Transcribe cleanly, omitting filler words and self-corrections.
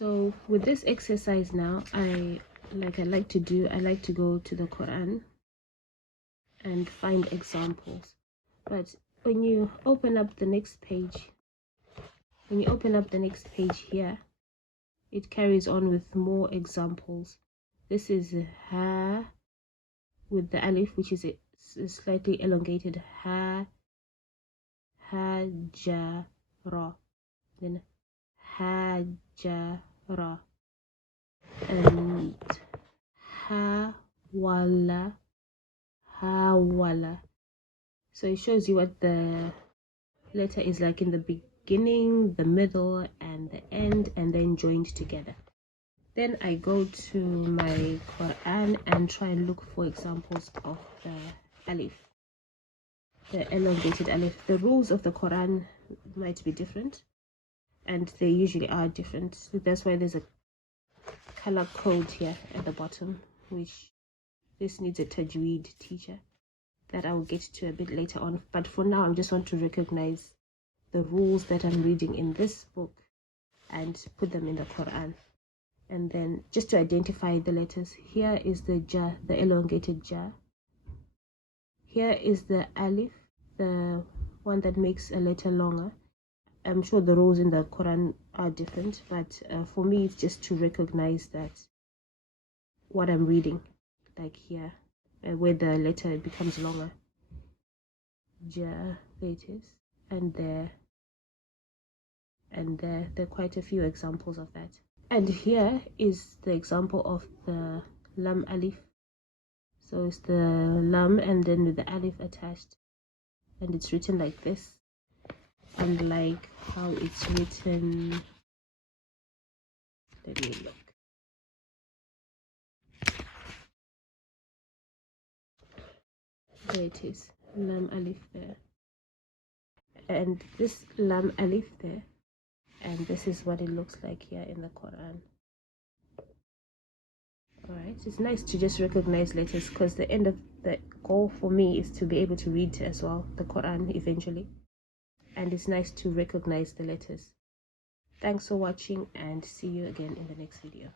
So with this exercise now, I like to go to the Quran and find examples. But when you open up the next page, here, it carries on with more examples. This is ha with the alif, which is a slightly elongated ha, hajara, then hajara, and hawala, hawala. So it shows you what the letter is like in the beginning, the middle, and the end, and then joined together. Then I go to my Quran and try and look for examples of the alif, the elongated alif. The rules of the Quran might be different, and they usually are different. So that's why there's a color code here at the bottom, which this needs a tajweed teacher that I will get to a bit later on. But for now, I just want to recognize the rules that I'm reading in this book and put them in the Quran. And then just to identify the letters, here is the ja, the elongated ja. Here is the alif, the one that makes a letter longer. I'm sure the rules in the Quran are different, but for me, it's just to recognize that what I'm reading, like here, where the letter becomes longer. Ja, there it is, and there, and there are quite a few examples of that. And here is the example of the lam alif. So it's the lam and then with the alif attached, and it's written like this, unlike how it's written. Let me look. There it is, lam alif there, and this lam alif there, and this is what it looks like here in the Quran. Alright, it's nice to just recognize letters, because the end of the goal for me is to be able to read as well the Quran eventually, and it's nice to recognize the letters. Thanks for watching, and see you again in the next video.